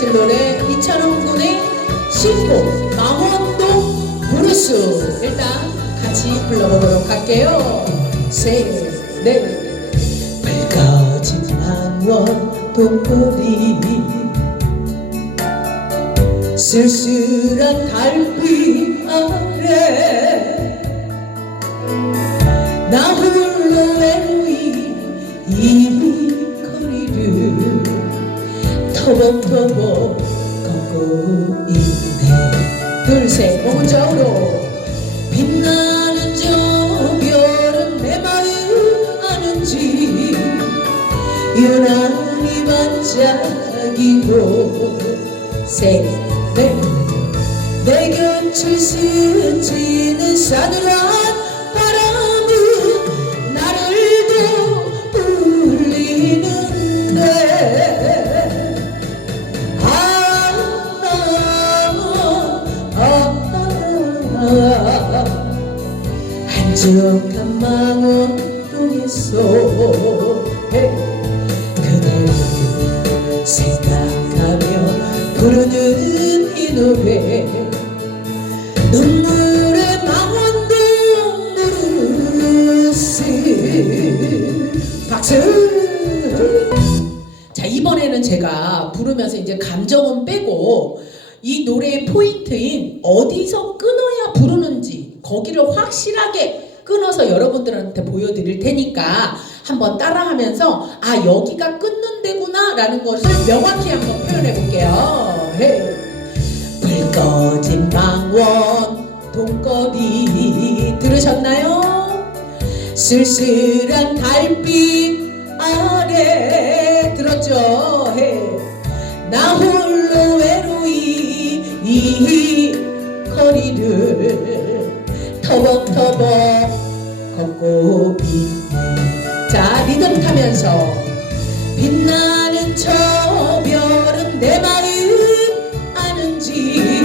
하실 노래 이찬원 군의 신곡 망원동 브루스 일단 같이 불러보도록 할게요. 셋넷 밝아진 망원동 거리 쓸쓸한 달빛 아래 나 홀로 터벅터벅 걷고 있네. 둘셋. 오른쪽으로. 빛나는 저 별은 내 마음 아는지. 유난히 반짝이고 셋넷내 곁을 스치는 싸늘한 한적한 망원동에서 그대를 생각하며 부르는 이 노래. 눈물의 망원동 브루스 박수 자 이번에는 제가 부르면서 이제 감정은 빼고 이 노래의 포인트인 어디서 거기를 확실하게 끊어서 여러분들한테 보여드릴 테니까 한번 따라하면서 아 여기가 끊는 데구나 라는 것을 명확히 한번 표현해 볼게요. 불 꺼진 망원 동거리 들으셨나요? 쓸쓸한 달빛 아래 들었죠? 나 홀로 외로이 이 거리를 터벅터벅 걷고 있네 자 리듬 타면서 빛나는 저 별은 내 마음 아는지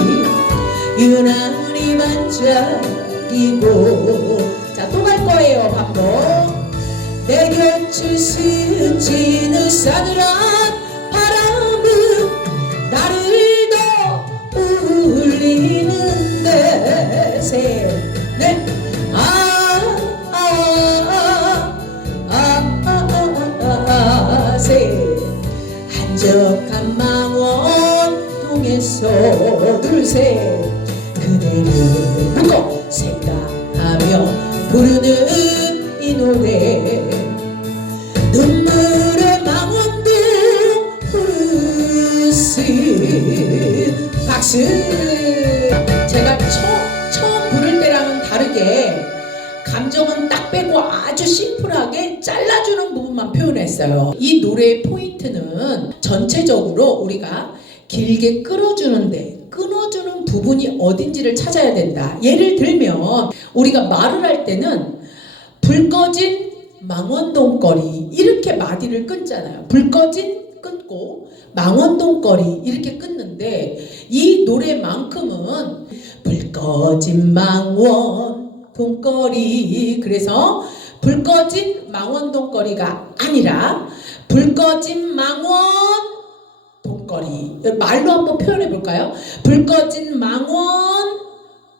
유난히 반짝이고. 자또 갈 거예요 반복 내 곁을 스치는 싸늘한 둘셋. 그대를 묶어 생각하며 부르는 이 노래. 눈물의 망원동 브루스 박수. 제가 처, 처음 부를 때랑은 다르게 감정은 딱 빼고 아주 심플하게 잘라주는 부분만 표현했어요. 이 노래의 포인트는 전체적으로 우리가 길게 끌어주는데 끊어주는 부분이 어딘지를 찾아야 된다 예를 들면 우리가 말을 할 때는 불 꺼진 망원동 거리 이렇게 마디를 끊잖아요. 불 꺼진 끊고 망원동 거리 이렇게 끊는데 이 노래만큼은 불 꺼진 망원동 거리 그래서 불 꺼진 망원동 거리가 아니라 불 꺼진 망원 동거리 말로 한번 표현해 볼까요? 불 꺼진 망원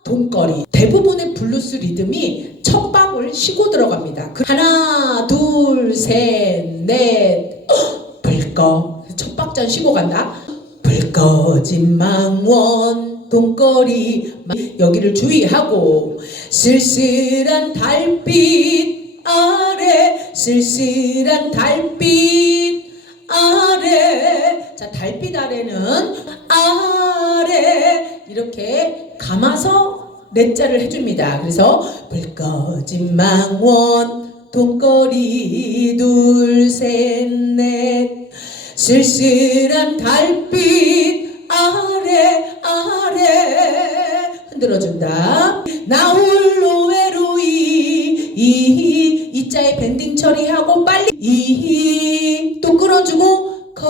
동거리 대부분의 블루스 리듬이 첫 박을 쉬고 들어갑니다. 그 하나 둘 셋넷 불꺼 첫 박자 쉬고 간다. 불 꺼진 망원 동거리 여기를 주의하고 쓸쓸한 달빛 아래 쓸쓸한 달빛 아래 자 달빛 아래는 아래 이렇게 감아서 넷자를 해줍니다. 그래서 불 꺼진 망원 동거리 둘 셋 넷 쓸쓸한 달빛 아래 아래 흔들어준다. 나 홀로 외로이 이 이자에 밴딩 처리하고 빨리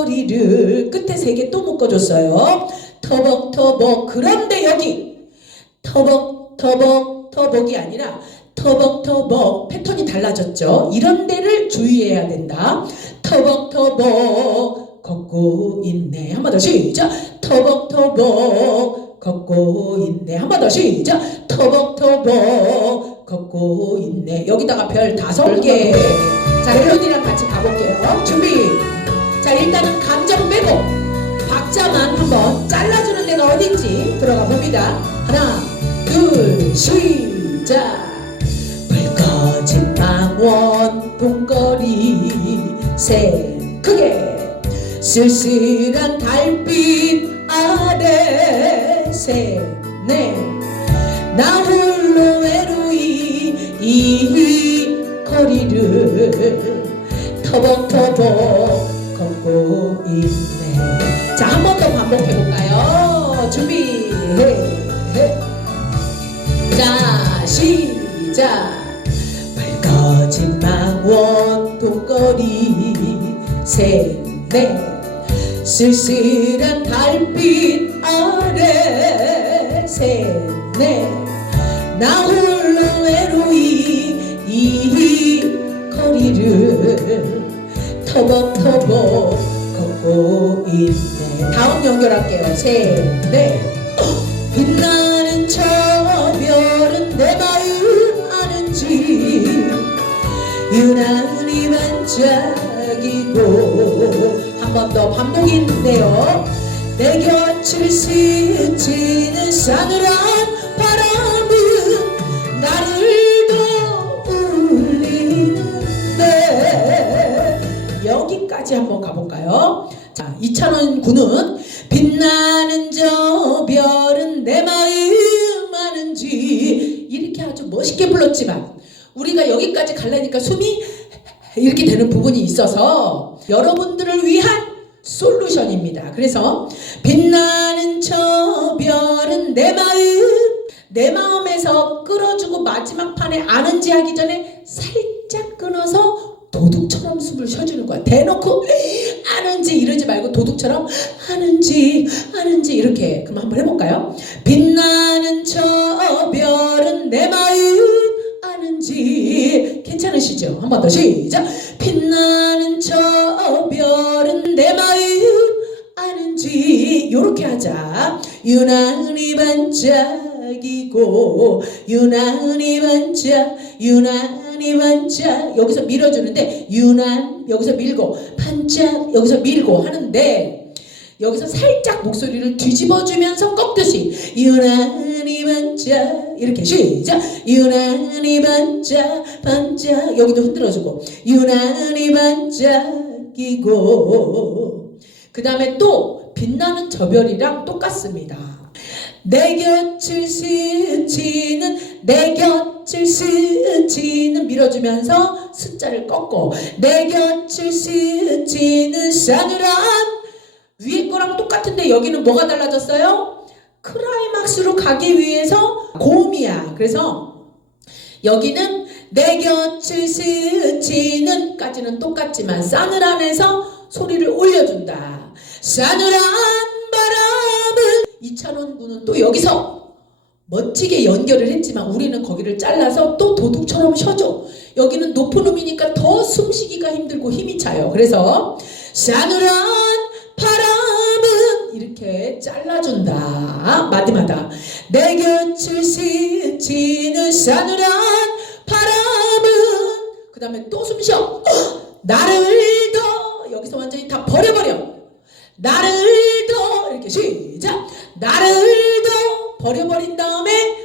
거리를 끝에 세 개 또 묶어줬어요. 터벅터벅. 그런데 여기 터벅터벅 터벅이 아니라 터벅터벅 패턴이 달라졌죠. 이런 데를 주의해야 된다. 터벅터벅. 걷고 있네. 한 번 더 시작. 터벅터벅. 걷고 있네. 한 번 더 시작. 터벅터벅. 걷고 있네. 여기다가 별 다섯 개 자 멜로디랑 같이 가볼게요. 준비 자 일단은 감정 빼고 박자만 한번 잘라주는 데가 어딘지 들어가 봅니다. 하나 둘 시작. 불 꺼진 망원 동거리 셋 크게 쓸쓸한 달빛 아래 셋넷나 홀로 외로이 이 거리를 터벅터벅 있네. 자 한 번 더 반복해 볼까요? 준비. 자 시작. 밝아진 망원 동거리 셋넷 쓸쓸한 달빛 아래 셋넷나 홀로 외로이 이 거리를 터벅터벅 있네 다음 연결할게요. 셋넷. 빛나는 저 별은 내 마음 아는지 유난히 반짝이고 한 번 더 반복인데요. 내 곁을 스치는 싸늘한 바람은 나를 더 울리는데 여기까지 한번 가볼까요? 자 이찬원 군은 빛나는 저 별은 내 마음 아는지 이렇게 아주 멋있게 불렀지만 우리가 여기까지 갈라니까 숨이 이렇게 되는 부분이 있어서 여러분들을 위한 솔루션입니다. 그래서 빛나는 저 별은 내 마음 내 마음에서 끌어주고 마지막 판에 아는지 하기 전에 살짝 끊어서 도둑처럼 숨을 쉬어주는 거야. 대놓고 아는지 이러지 말고 도둑처럼 아는지 아는지 이렇게 그럼 한번 해볼까요? 빛나는 저 별은 내 마음 아는지 괜찮으시죠? 한번 더 시작 빛나는 저 별은 내 마음 아는지 요렇게 하자 유난히 반짝이고 유난히 반짝 유난 히 반짝 여기서 밀어주는데 유난 여기서 밀고 반짝 여기서 밀고 하는데 여기서 살짝 목소리를 뒤집어주면서 꺾듯이 유난히 반짝 이렇게 시작. 유난히 반짝 반짝 여기도 흔들어주고 유난히 반짝이고. 그 다음에 또 빛나는 저 별이랑 똑같습니다 내 곁을 스치는 내 곁을 스치는 밀어주면서 숫자를 꺾고 내 곁을 스치는 싸늘한 위에 거랑 똑같은데 여기는 뭐가 달라졌어요? 크라이막스로 가기 위해서 고음이야. 그래서 여기는 내 곁을 스치는 까지는 똑같지만 싸늘한에서 소리를 올려준다. 싸늘한 이찬원 군은 또 여기서 멋지게 연결을 했지만 우리는 거기를 잘라서 또 도둑처럼 쉬어줘. 여기는 높은 음이니까 더 숨쉬기가 힘들고 힘이 차요. 그래서 싸늘한 바람은 이렇게 잘라준다. 마디마다. 내 곁을 스치는 싸늘한 바람은 그 다음에 또 숨쉬어. 나를 더 여기서 완전히 다 버려버려. 나를 더 이렇게 시작. 나를 더 버려버린 다음에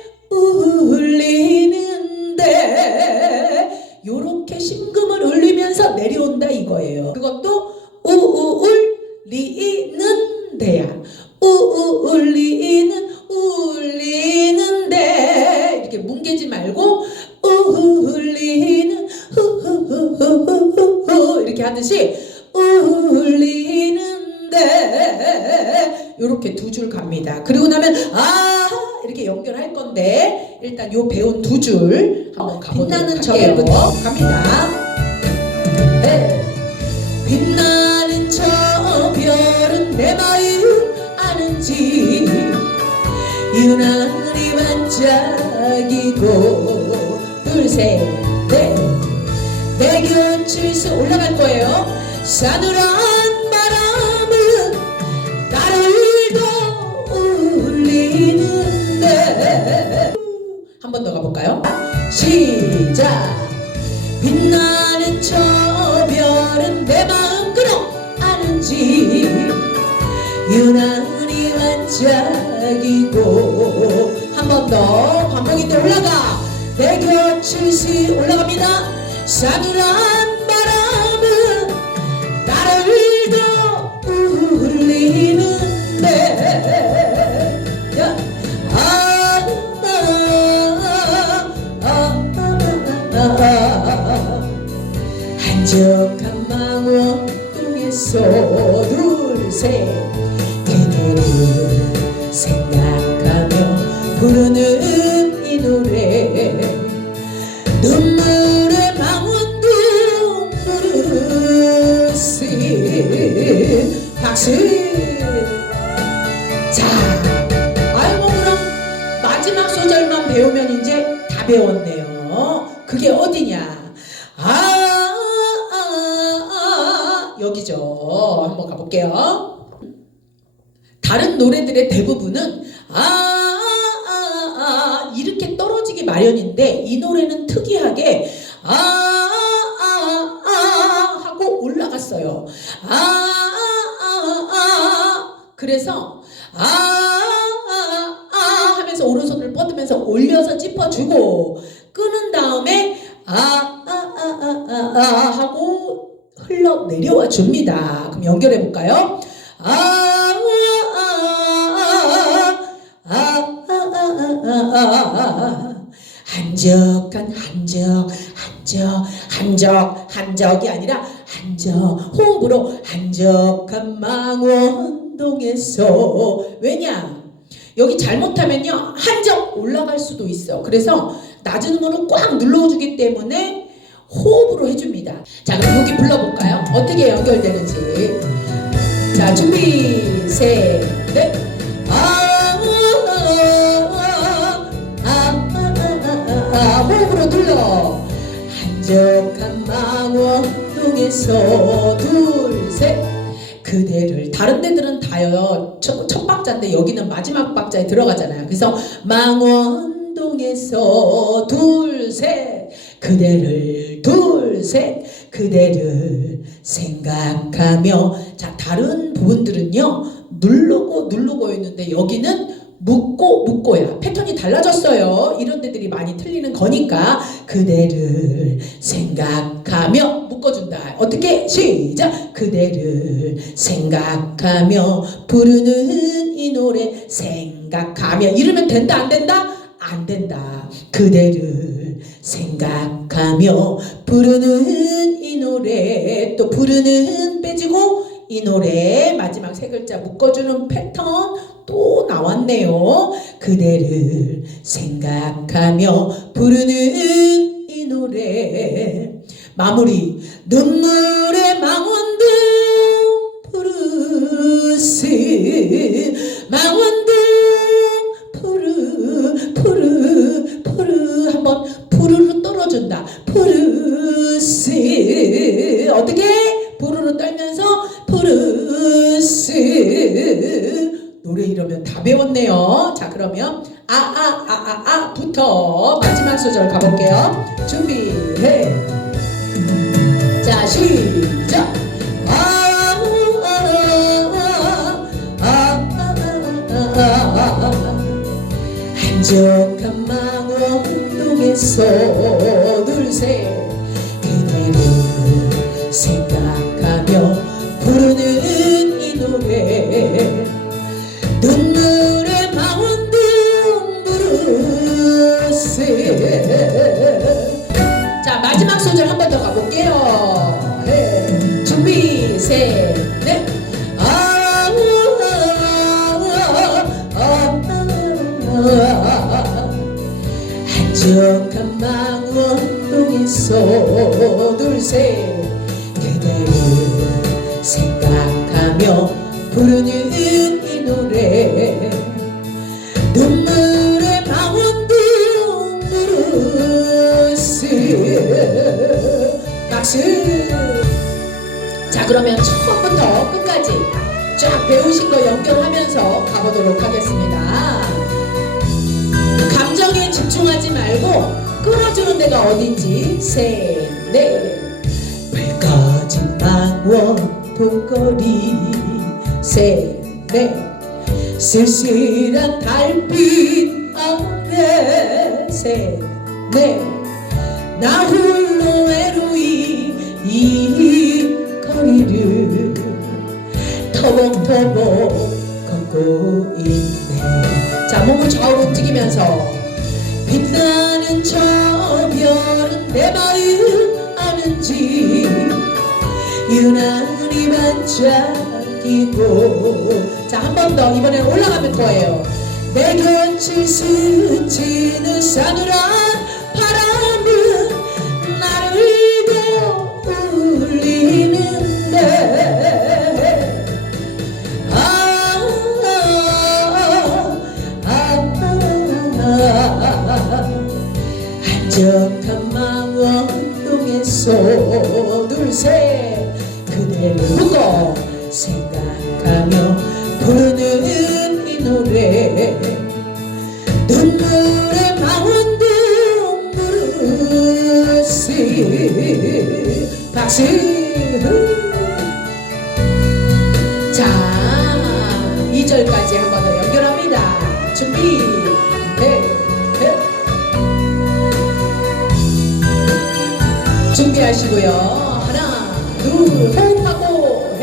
일단 요 배운 두 줄 한번 가보도록 빛나는 저 할게요. 별부터 갑니다. 네. 빛나는 저 별은 내 마음 아는지 유난히 반짝이고 둘셋넷내 곁을 스 올라갈 거예요 싸늘한 볼까요? 시작! 빛나는 저 별은 내 마음 끌어 아는지 유난히 반짝이고 한 번 더 반복인데 올라가 내 곁을 올라갑니다 싸늘한 바람은 나를 더 울리는데 둘셋. 그대를 생 떨어지기 마련인데 이 노래는 특이하게 아, 아, 아, 하고 올라갔어요. 아, 아, 아, 그래서 아, 아, 아 하면서 오른손을 뻗으면서 올려서 짚어주고 끄는 다음에 아, 아, 아, 아, 아, 아 하고 흘러 내려와 줍니다. 그럼 연결해 볼까요? 아, 아, 아, 아, 아, 아, 아, 아, 아. 한적한 한적 한적 한적 한적이 아니라 한적 호흡으로 한적한 망원동에서. 왜냐? 여기 잘못하면요 한적 올라갈 수도 있어. 그래서 낮은 거는 꽉 눌러주기 때문에 호흡으로 해줍니다. 자 그럼 여기 불러볼까요? 어떻게 연결되는지. 자 준비 셋넷 호흡으로 눌러. 한적한 망원동에서 둘셋. 그대를 다른 데들은 다요. 첫, 첫 박자인데 여기는 마지막 박자에 들어가잖아요. 그래서 망원동에서 둘셋. 그대를 둘셋. 그대를 생각하며. 자 다른 부분들은요. 누르고 누르고 있는데 여기는 묶고 묶고야 패턴이 달라졌어요. 이런 데들이 많이 틀리는 거니까 그대를 생각하며 묶어준다. 어떻게? 시작! 그대를 생각하며 부르는 이 노래 생각하며. 이러면 된다 안 된다? 안 된다. 그대를 생각하며 부르는 이 노래 또 부르는 빼지고 이 노래 마지막 세 글자 묶어주는 패턴 또 나왔네요. 그대를 생각하며 부르는 이 노래. 마무리. 눈물의 망원동 부르시 망원동 아아아아아 부터 마지막 소절 가볼게요 준비해 자 시작 아, 한적한 망원 동에서 부르는 이 노래. 눈물의 망원동 부르시 박수 자 그러면 처음부터 끝까지 쫙 배우신 거 연결하면서 가보도록 하겠습니다. 감정에 집중하지 말고 끌어주는 데가 어딘지 셋 넷. 불꺼진 망원 돈거리 셋넷 쓸쓸한 달빛 아래 셋넷 나 홀로 외로이 이 거리를 터벅터벅 걷고 있네. 자 몸을 좌우로 움직이면서 빛나는 저 별은 내 마음 아는지. 유난히 반짝 이고. 자 한 번 더. 이번엔 올라가면 거예요? 내 곁을 스치는 싸늘한 2절까지 한 번 더 연결합니다. 준비 네, 네. 준비하시고요. 하나 둘 호흡하고 해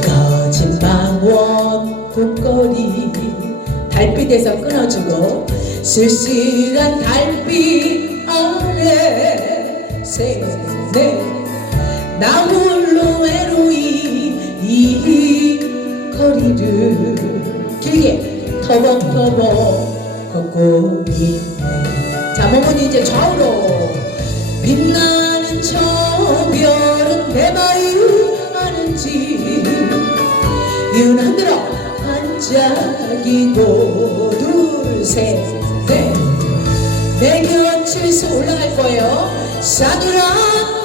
밝아진 망원 봄거리 달빛에서 끊어주고 쓸쓸한 달빛 아래 셋넷나 홀로 외로이 이 거리를 길게 터벅터벅 걷고 있네. 자 몸은 이제 좌우로. 빛나는 저 별은 내 마음 아는지. 유난 들어 반짝이고 둘셋넷내 곁에서 올라갈 거예요. 싸늘한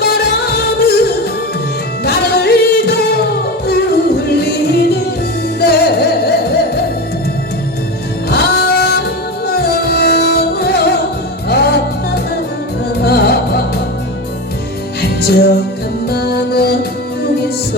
한적한 망원동에서